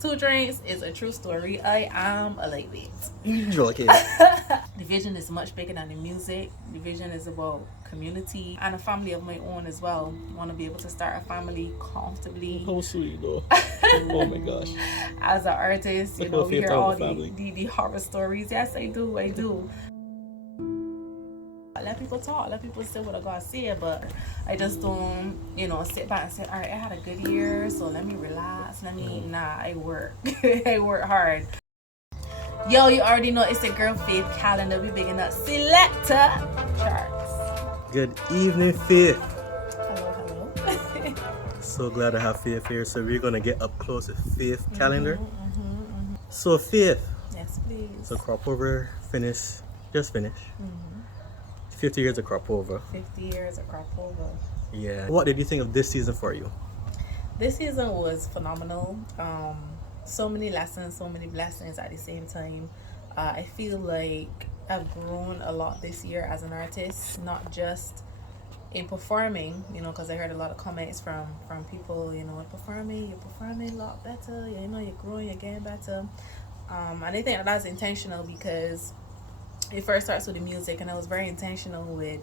Two Drinks is a true story. I am a lightweight. Joking. The vision is much bigger than the music. The vision is about community and a family of my own as well. I want to be able to start a family comfortably. How sweet though. Oh my gosh. As an artist, you Look know, how we hear faithful all the the horror stories. Yes, I do. Let people talk, let people say what I gotta say, but I just don't, sit back and say, all right, I had a good year, so let me relax. I work. I work hard. Yo, you already know it's a girl Faith Callender. We bigging up Selector Charts. Good evening, Faith. Hello. So glad to have Faith here. So we're gonna get up close with Faith Callender. So Faith. Yes, please. So crop over just finished. 50 years of crop over. 50 years of crop over. Yeah. What did you think of this season for you? This season was phenomenal. So many lessons, so many blessings at the same time. I feel like I've grown a lot this year as an artist, not just in performing, because I heard a lot of comments from people, you're performing a lot better, you're growing, you're getting better. And I think that's intentional because it first starts with the music, and I was very intentional with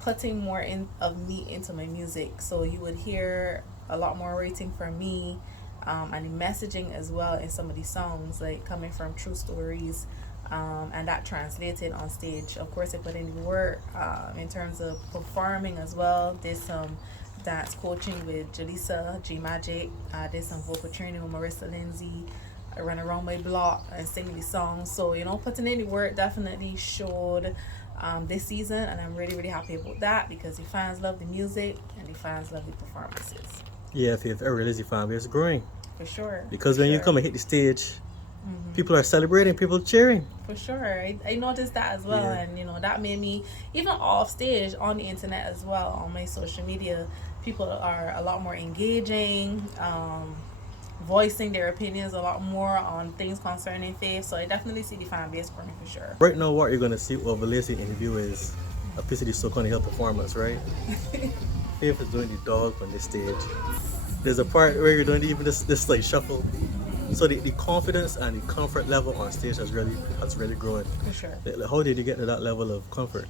putting more of me into my music. So you would hear a lot more rating from me, and the messaging as well in some of these songs, like coming from true stories, and that translated on stage. Of course, I put in the work in terms of performing as well. Did some dance coaching with Jalisa G Magic. Did some vocal training with Marissa Lindsay. I ran around my block and singing these songs. So, putting in the work definitely showed this season, and I'm really, really happy about that because the fans love the music and the fans love the performances. Yeah, if every Lizzie fan base growing. For sure. Because when you come and hit the stage, people are celebrating, people cheering. For sure. I noticed that as well. Yeah. And, that made me, even off stage, on the internet as well, on my social media, people are a lot more engaging, voicing their opinions a lot more on things concerning faith. So I definitely see the fan base growing for sure. Right now, what you're going to see over Lacey interview is a piece of the so-called hill performance, right? Faith is doing the dog on the stage. There's a part where you're doing even this like shuffle. So the confidence and the comfort level on stage has really grown. For sure. Like, how did you get to that level of comfort?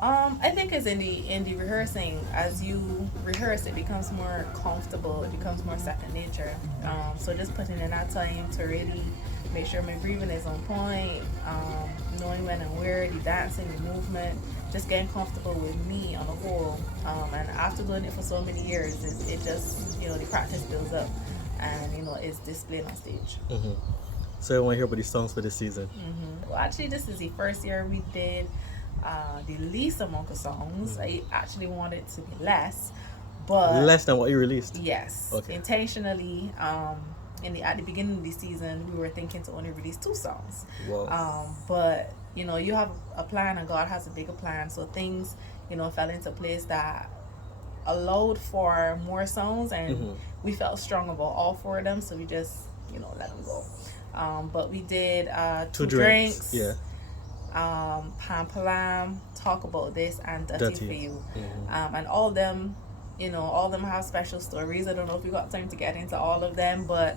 I think it's in the rehearsing. As you rehearse, it becomes more comfortable. It becomes more second nature. So just putting in that time to really make sure my breathing is on point, knowing when and where, the dancing, the movement, just getting comfortable with me on the whole. And after doing it for so many years, it just, the practice builds up and, it's displayed on stage. So I want to hear about these songs for this season. Well, actually, this is the first year we did the least amount of songs. I actually wanted it to be less, but less than what you released. Yes, okay. Intentionally. At the beginning of the season, we were thinking to only release 2 songs. Wow. But you have a plan, and God has a bigger plan. So things fell into place that allowed for more songs, and we felt strong about all 4 of them. So we just let them go. But we did Two Drinks. Yeah. Pampalam, Talk About This, and Dirty For You. And all of them, all of them have special stories. I don't know if we got time to get into all of them, but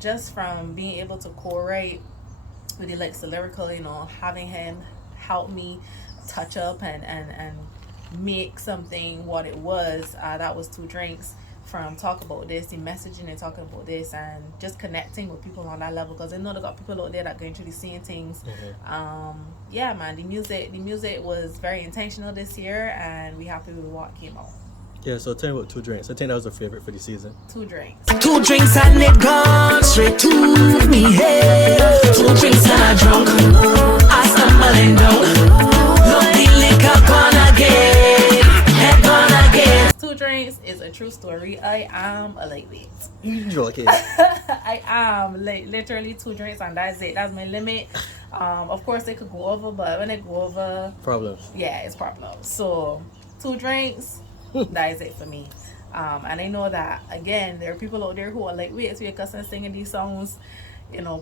just from being able to co-write with the lyrical, having him help me touch up and make something what it was, that was Two Drinks. From Talk About This, the messaging and talking about this, and just connecting with people on that level, because I know they got people out there that going through the same things. Yeah, man, the music was very intentional this year, and we happy with what came out. Yeah, so tell me about Two Drinks. I think that was a favorite for the season. Two Drinks. 2 drinks and it gone straight to me head. 2 drinks and I drunk, I stumbling down. Look, the liquor gone again, head gone again. Two Drinks is a true story. I am a lightweight. Joking. I am literally 2 drinks and that's it. That's my limit. Of course they could go over, but when they go over, problems. Yeah, it's problems. So 2 drinks, that is it for me. And I know that again, there are people out there who are lightweights, who are cussing, singing these songs,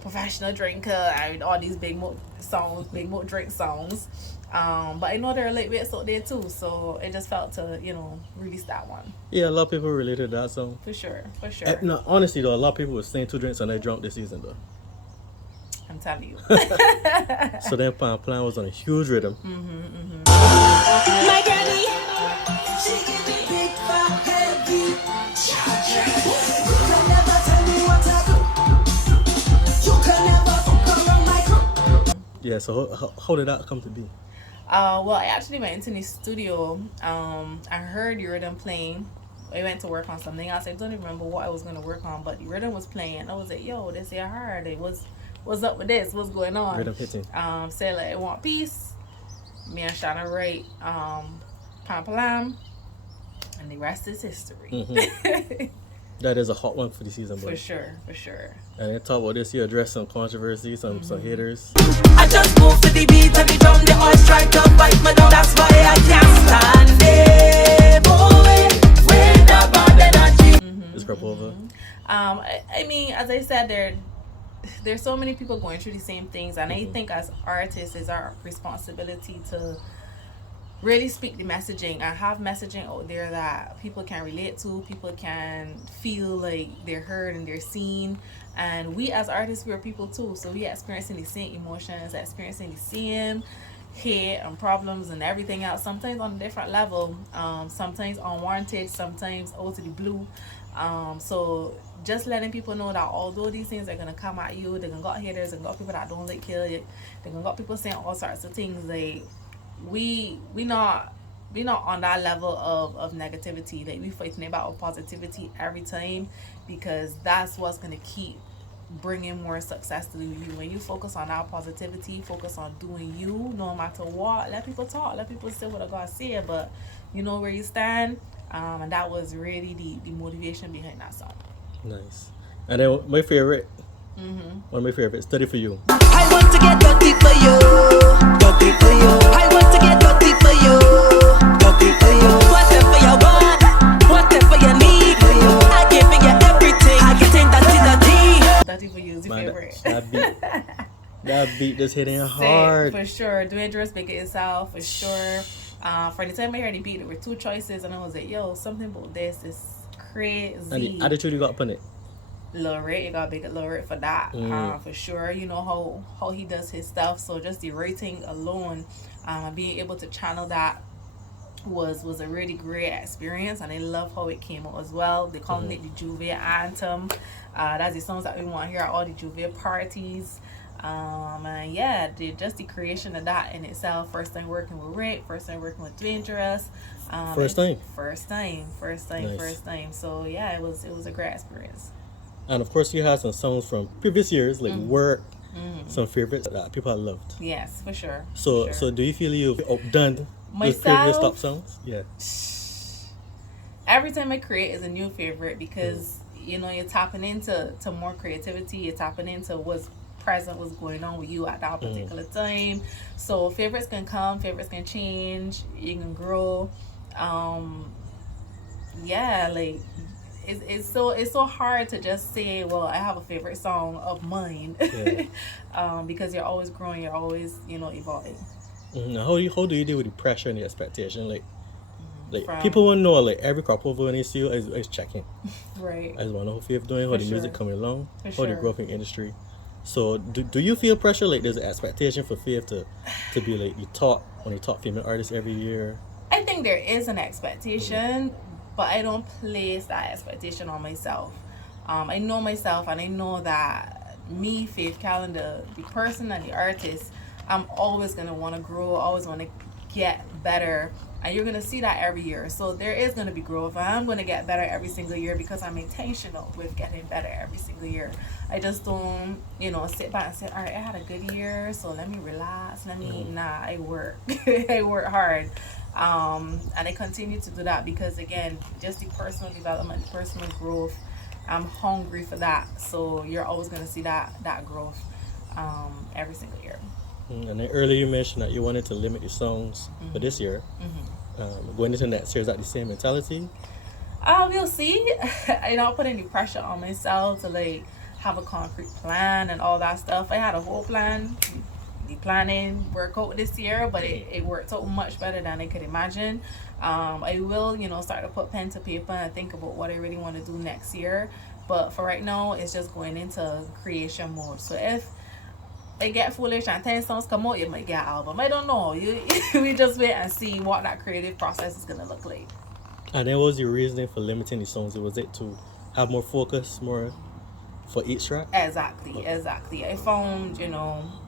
professional drinker and all these big mo songs, big mo drink songs. But I know there are lightweights out there too, so it just felt to, release that one. Yeah, a lot of people related to that song. For sure, for sure. No, honestly though, a lot of people were saying 2 drinks and they drunk this season though. I'm telling you. So then Plan was on a huge rhythm. My granny, she give me big fat heavy charge. You can never tell me what I do. You can never fuck around my crew. Yeah, so how did that come to be? Well, I actually went into the studio. I heard your rhythm playing. I went to work on something else. I don't even remember what I was going to work on, but the rhythm was playing. I was like, yo, this is hard. What's up with this? What's going on? Rhythm hitting. Say like, I want peace. Me and Shana write Pam Palam, and the rest is history. That is a hot one for the season, bro. For sure, for sure. And then talk about this, you address some controversy, some haters. I just move to the beat and the drum, the all strike to fight me down. That's why I can't stand it, boy. With the bad energy. Just crop over. I mean, as I said, there's so many people going through the same things, and I think as artists, it's our responsibility to really speak the messaging and have messaging out there that people can relate to, people can feel like they're heard and they're seen. And we as artists, we're people too, so we are experiencing the same emotions, experiencing the same hate and problems and everything else, sometimes on a different level, sometimes unwarranted, sometimes out of the blue. So just letting people know that although these things are gonna come at you, they're gonna got haters and got people that don't like kill you, they're gonna got people saying all sorts of things. Like we not on that level of negativity. Like we fighting about positivity every time, because that's what's gonna keep bringing more success to you. When you focus on our positivity, focus on doing you, no matter what. Let people talk, let people say what I gotta say, but you know where you stand. And that was really the motivation behind that song. Nice. And then my favorite, one of my favorites, Study For You. I want to get dirty for you. Dirty for you. I want to get dirty for you. Dirty for you. Whatever you want, whatever you need, I give you everything. I get in dirty. Dirty For You is your favorite. That beat just hitting hard. For sure. Dangerous, Big It Itself, for sure. For the time I heard the beat, there were 2 choices, and I was like, yo, something about this is crazy. And the attitude you got up on it. Lil Rit, you got big Lil Rit for that, for sure. You know how he does his stuff, so just the rating alone, being able to channel that was a really great experience, and I love how it came out as well. They call it the Juve anthem. That's the songs that we want to hear at all the Juve parties. And yeah, just the creation of that in itself. First time working with Rick, first time working with Dangerous. First time. So yeah, it was a great experience. And of course, you had some songs from previous years, like Work, some favorites that people have loved. Yes, for sure. So do you feel you've outdone those previous top songs? Yeah. Every time I create is a new favorite, because you're tapping into more creativity, you're tapping into what's present, what's going on with you at that particular time. So favorites can come, favorites can change, you can grow. Yeah, like it's so hard to just say, well, I have a favorite song of mine. Because you're always growing, you're always evolving. How do you deal with the pressure and the expectation? Like people want to know, like, every crop over when they see you is checking. Right. I just want to know how Faith doing, how the music coming along, how the growth in the industry. So do you feel pressure? Like there's an expectation for Faith to be like the top female artist every year? I think there is an expectation, but I don't place that expectation on myself. I know myself, and I know that me, Faith Callender, the person and the artist, I'm always going to want to grow, always want to get better. And you're going to see that every year. So there is going to be growth. I'm going to get better every single year because I'm intentional with getting better every single year. I just don't, sit back and say, all right, I had a good year, so let me relax. I work. I work hard. And I continue to do that because, again, just the personal development, the personal growth, I'm hungry for that. So you're always going to see that growth every single year. And then earlier you mentioned that you wanted to limit your songs for this year. Going into next year, is that the same mentality? We'll see. I don't put any pressure on myself to have a concrete plan and all that stuff. I had a whole plan. The planning worked out this year, but it worked out much better than I could imagine. I will, start to put pen to paper and think about what I really want to do next year. But for right now, it's just going into creation mode. So if I get foolish and 10 songs come out, you might get an album. I don't know. We just wait and see what that creative process is going to look like. And then what was your reasoning for limiting the songs? Was it to have more focus, more for each track? Exactly. I found,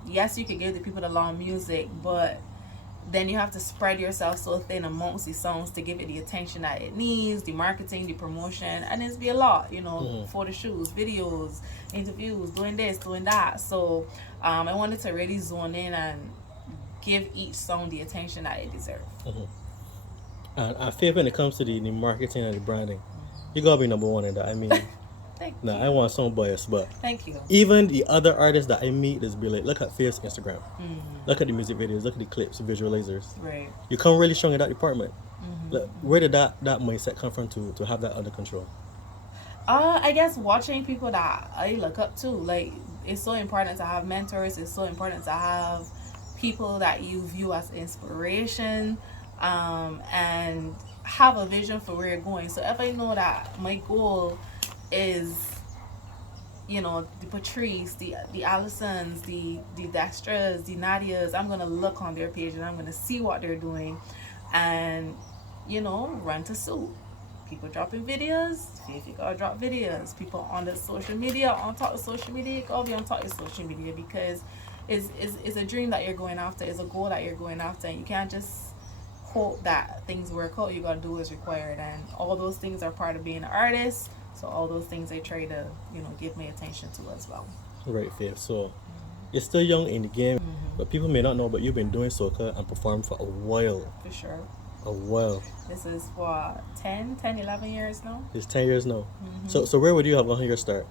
yes, you could give the people the long music, but then you have to spread yourself so thin amongst the songs to give it the attention that it needs, the marketing, the promotion, and it's be a lot, photo shoots, videos, interviews, doing this, doing that. So I wanted to really zone in and give each song the attention that it deserves. And I feel when it comes to the marketing and the branding, you gotta be number one in that. I mean, Thank nah, you. I want some bias, but Thank you. even the other artists that I meet is be like, look at Faith's Instagram, look at the music videos, look at the clips, visualizers. Right. You come really strong in that department. Like, where did that mindset come from to have that under control? I guess watching people that I look up to, like, it's so important to have mentors. It's so important to have people that you view as inspiration, and have a vision for where you're going. So if I know that my goal is, the Patrice, the Allisons, the Destras, the Nadias, I'm gonna look on their page and I'm gonna see what they're doing, and run to suit. People dropping videos, if you gotta drop videos. People on the social media, on top of social media, you gotta be on top of social media, because it's a dream that you're going after, it's a goal that you're going after, and you can't just hope that things work out. You gotta do what's required, and all those things are part of being an artist. So all those things I try to, give my attention to as well. Right, Faith. So you're still young in the game, but people may not know, but you've been doing soca and performing for a while. For sure. A while. This is what, 11 years now? It's 10 years now. So where would you have gotten your start?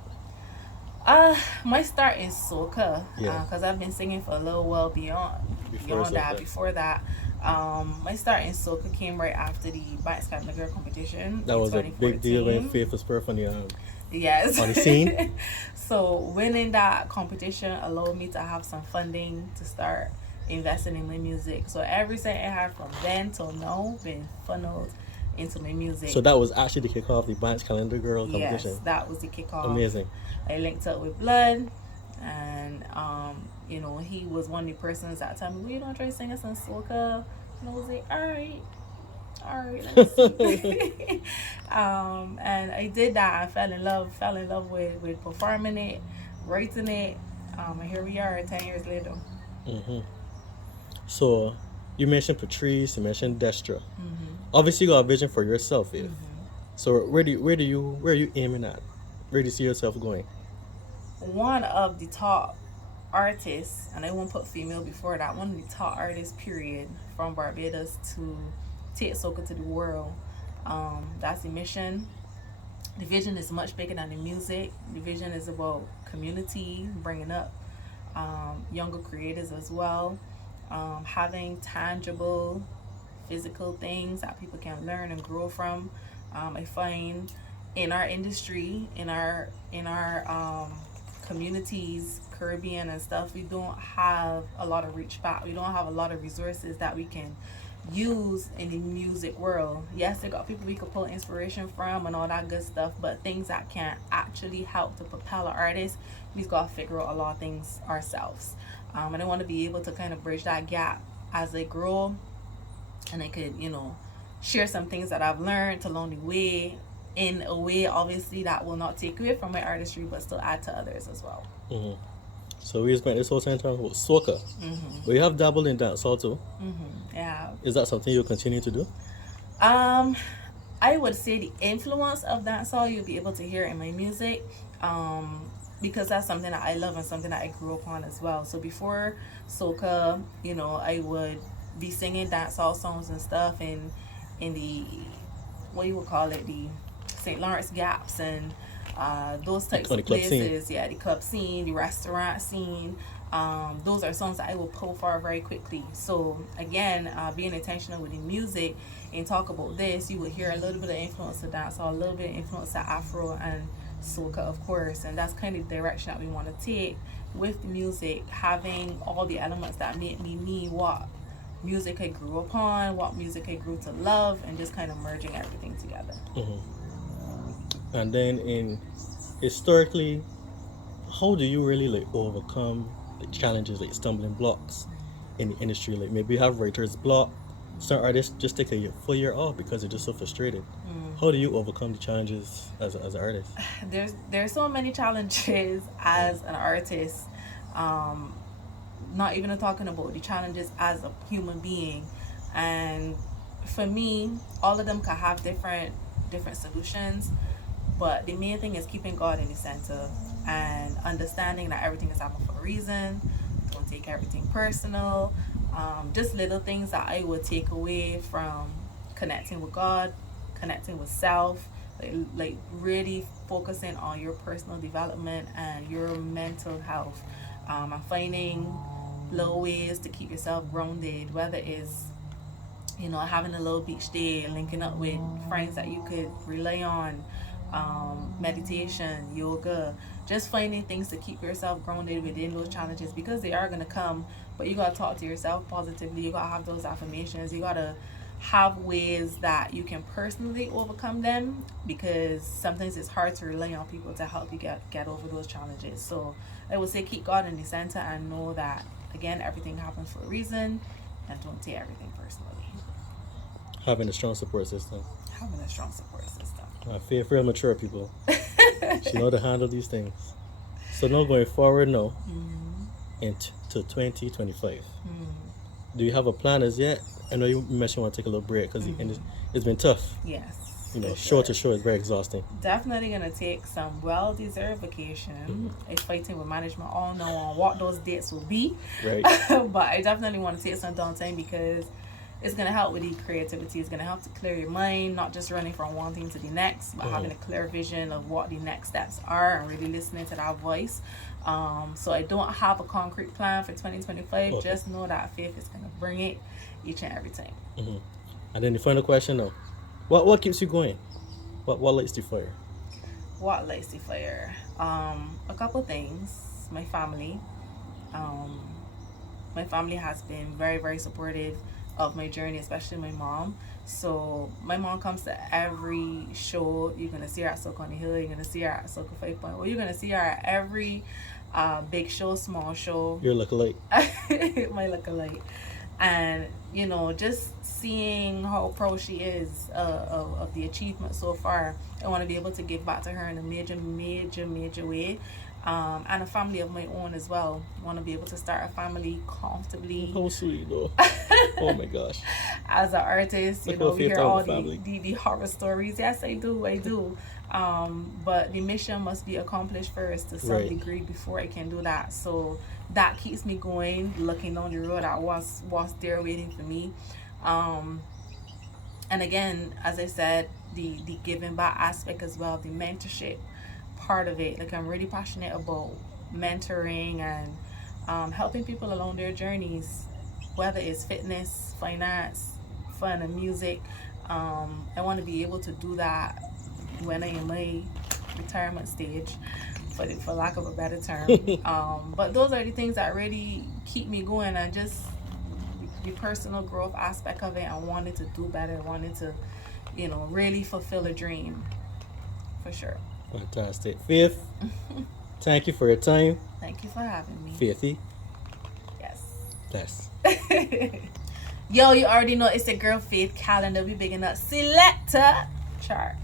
My start is soca, Yeah. because I've been singing for a little while before that. My start in soca came right after the Callender competition. That was a big deal when 2014. Faith was performing Yes. on the scene. So winning that competition allowed me to have some funding to start investing in my music. So every cent I had from then till now been funneled into my music. So that was actually the kickoff, the Callender Girl competition. Yes, that was the kickoff. Amazing. I linked up with Blood, and he was one of the persons that told me, well, you don't try to sing us in soca. And I was like, all right, let me see. And I did that. I fell in love with performing it, writing it, and here we are 10 years later. So you mentioned Patrice, you mentioned Destra. Obviously you got a vision for yourself, Faith. So where are you aiming at? Where do you see yourself going? One of the top artists, and I won't put female before that, one of the top artists, period, from Barbados to take soca to the world. That's the mission. The vision is much bigger than the music. The vision is about community, bringing up younger creators as well, having tangible, physical things that people can learn and grow from. I find in our industry, in our communities, Caribbean and stuff, we don't have a lot of reach back. We don't have a lot of resources that we can use in the music world. Yes, they got people we could pull inspiration from and all that good stuff, but things that can actually help to propel an artist, we've got to figure out a lot of things ourselves. And I want to be able to kind of bridge that gap as they grow, and I could, share some things that I've learned along the way, in a way, obviously, that will not take away from my artistry, but still add to others as well. So we spent this whole time talking about soca, but you have dabbled in dancehall too. Yeah. Is that something you'll continue to do? I would say the influence of dancehall you'll be able to hear in my music, because that's something that I love and something that I grew up on as well. So before soca, I would be singing dancehall songs and stuff in the, what you would call it, the St. Lawrence Gaps and those types of places. Yeah, the club scene, the restaurant scene. Those are songs that I will pull for very quickly. So again, being intentional with the music and talk about this, you will hear a little bit of influence of dancehall, a little bit of influence of Afro, and soca, of course, and that's kind of the direction that we want to take with music, having all the elements that make me what music I grew upon, what music I grew to love, and just kind of merging everything together. And then in historically, how do you really like overcome the challenges, like stumbling blocks in the industry? Like maybe you have writer's block. Some artists just take a full year off because they're just so frustrated. How do you overcome the challenges as an artist? There's so many challenges as an artist. Not even talking about the challenges as a human being, and for me, all of them can have different solutions. But the main thing is keeping God in the center and understanding that everything is happening for a reason. Don't take everything personal. Just little things that I would take away from connecting with God, connecting with self, like really focusing on your personal development and your mental health. I'm finding little ways to keep yourself grounded, whether it's having a little beach day, linking up with friends that you could rely on, meditation, yoga, just finding things to keep yourself grounded within those challenges, because they are going to come. But you got to talk to yourself positively. You got to have those affirmations. You got to have ways that you can personally overcome them, because sometimes it's hard to rely on people to help you get over those challenges. So I would say keep God in the center and know that, again, everything happens for a reason, and don't take everything personally. Having a strong support system. Having a strong support system. Faith, real mature people. She know to handle these things. So now going forward now into 2025, do you have a plan as yet? I know you mentioned you want to take a little break because it's been tough. Yes. Show to show is very exhausting. Definitely going to take some well-deserved vacation. It's fighting with management all know on what those dates will be. Right. But I definitely want to take some downtime, because it's going to help with the creativity. It's going to help to clear your mind, not just running from one thing to the next, but having a clear vision of what the next steps are and really listening to that voice. So I don't have a concrete plan for 2025. Okay. Just know that Faith is going to bring it each and every time. And then the final question though, what keeps you going? What lights the fire? What lights the fire? A couple things. My family. My family has been very, very supportive of my journey, especially my mom. So my mom comes to every show. You're gonna see her at Soca on the Hill. You're gonna see her at Soca 5.0. You're gonna see her at every big show, small show. Your lookalike. My lookalike. And just seeing how proud she is of the achievement so far, I want to be able to give back to her in a major way. And a family of my own as well. I want to be able to start a family comfortably. How sweet though. Oh my gosh. As an artist, we hear all the horror stories. Yes, I do. But the mission must be accomplished first to some degree before I can do that. So that keeps me going, looking down the road at what's there waiting for me. And again, as I said, the giving back aspect as well, the mentorship part of it. Like, I'm really passionate about mentoring and helping people along their journeys, whether it's fitness, finance, fun, and music. I want to be able to do that when I am in my retirement stage, for lack of a better term. But those are the things that really keep me going, and just the personal growth aspect of it. I wanted to do better. I wanted to, really fulfill a dream, for sure. Fantastic. Faith, thank you for your time. Thank you for having me. Faithy. Yes. Bless. Yo, you already know it's a girl, Faith Callender. We bigging up Selector Chart.